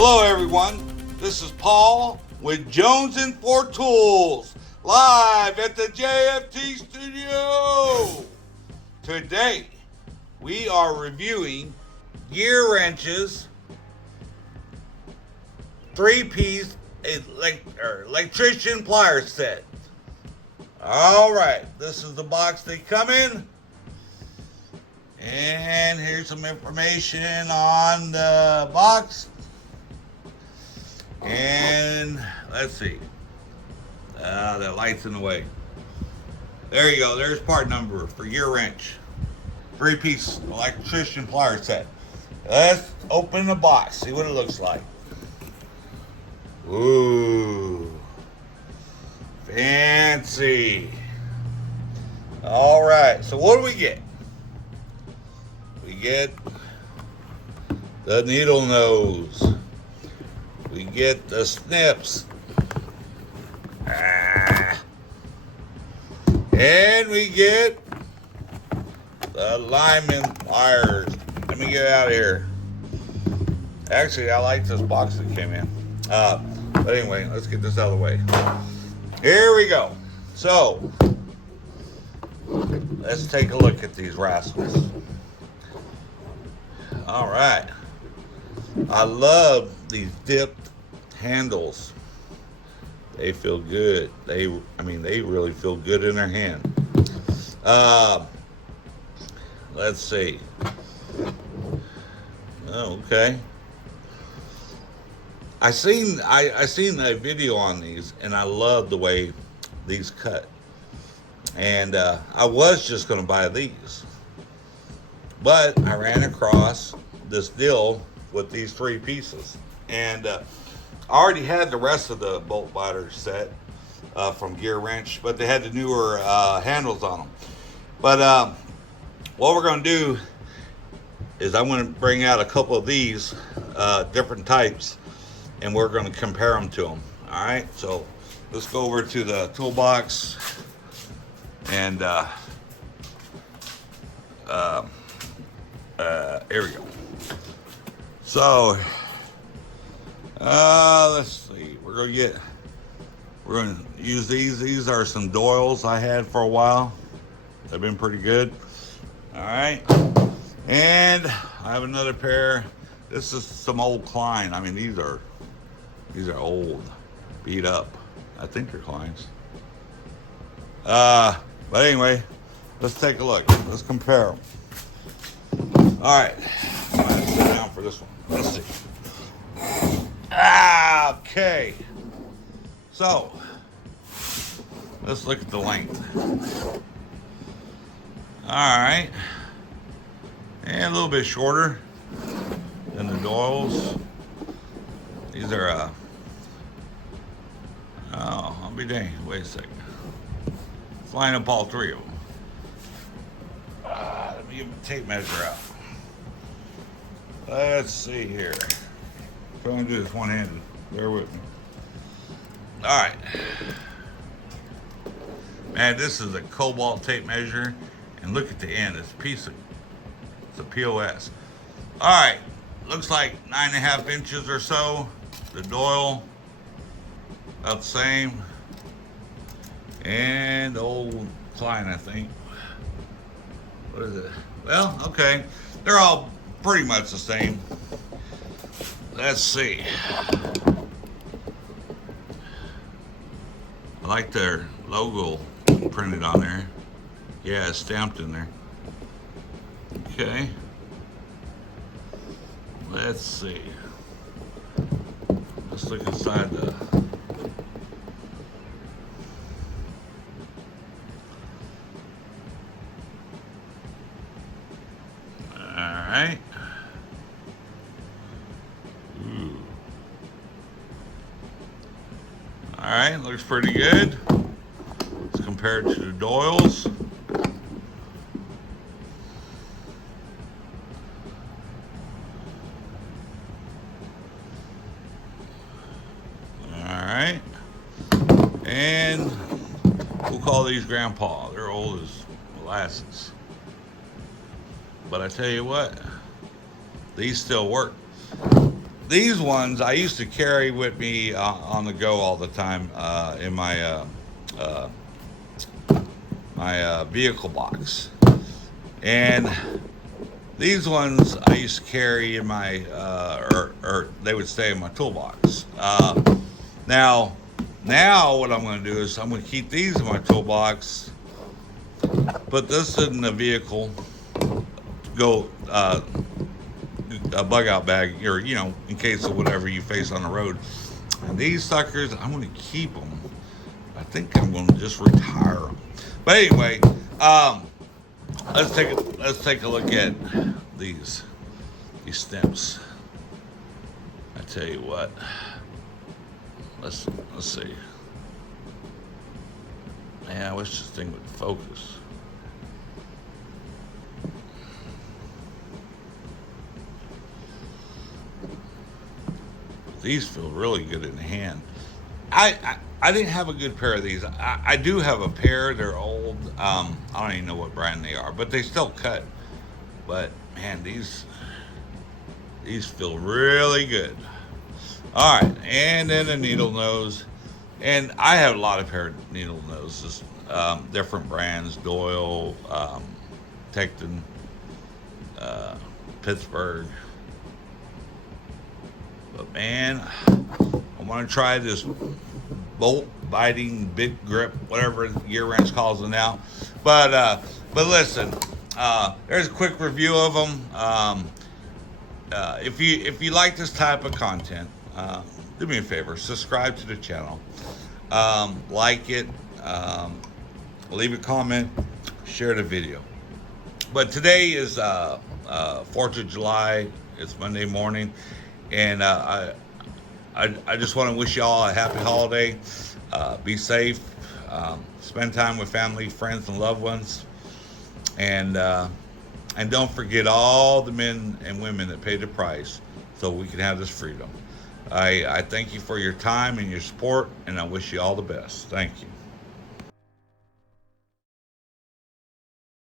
Hello everyone, this is Paul with Jones and Four Tools, live at the JFT studio. Today, we are reviewing Gearwrench's 3-piece electrician plier set. Alright, this is the box they come in. And here's some information on the box. And let's see. That light's in the way. There you go. There's part number for Gearwrench. 3-piece electrician plier set. Let's open the box. See what it looks like. Ooh. Fancy. Alright. So what do we get? We get the needle nose. We get the snips. And we get the alignment pliers. Let me get out of here. Actually, I like this box that came in. But anyway, let's get this out of the way. Here we go. So, let's take a look at these rascals. All right. I love these dipped handles. They feel good. They really feel good in their hand. Let's see. Oh, okay. I seen a video on these, and I love the way these cut. And I was just going to buy these, but I ran across this deal with these 3 pieces, and I already had the rest of the bolt biter set from Gearwrench, but they had the newer handles on them. But what we're going to do is I'm going to bring out a couple of these different types, and we're going to compare them to them. All right, so let's go over to the toolbox, and here we go. So, let's see. We're gonna use these. These are some Doyles I had for a while. They've been pretty good. All right, and I have another pair. This is some old Klein. I mean, these are old, beat up. I think they're Kleins. But anyway, let's take a look. Let's compare them. All right, I'm gonna sit down for this one. Let's see. Okay. So, let's look at the length. All right. And a little bit shorter than the Doyles. These are, I'll be dang. Wait a second. Let's line up all 3 of them. Let me get my tape measure out. Let's see here. I'm trying to do this one-handed. Bear with me. All right. Man, this is a cobalt tape measure, and look at the end. It's a POS. All right. Looks like 9.5 inches or so. The Doyle, about the same. And the old Klein, I think. What is it? Well, okay. They're all pretty much the same. Let's see. I like their logo printed on there. Yeah, it's stamped in there. Okay. Let's see. Let's look inside the... Alright. Alright, looks pretty good. Let's compare it to the Doyles. Alright. And we'll call these Grandpa. They're old as molasses. But I tell you what, these still work. these ones I used to carry with me on the go all the time in uh, my vehicle box. And these ones I used to carry in my, or they would stay in my toolbox. Now, now what I'm going to do is I'm going to keep these in my toolbox, put this in the vehicle, go a bug out bag, or in case of whatever you face on the road. And these suckers, I'm going to keep them. I think I'm going to just retire them. But anyway, let's take a look at these stems. I tell you what. Let's see. Man, I wish this thing would focus. These feel really good in the hand. I didn't have a good pair of these. I do have a pair. They're old. I don't even know what brand they are, but they still cut. But man, these feel really good. All right, and then a needle nose, and I have a lot of pair of needle noses, different brands: Doyle, Tecton, Pittsburgh. But man, I want to try this bolt biting big grip, whatever Gearwrench calls it now. But listen, there's a quick review of them. If you like this type of content, do me a favor, subscribe to the channel, like it, leave a comment, share the video. But today is 4th of July. It's Monday morning, and I just want to wish you all a happy holiday. Be safe. Spend time with family, friends, and loved ones. And don't forget all the men and women that paid the price so we can have this freedom. I thank you for your time and your support, and I wish you all the best. Thank you.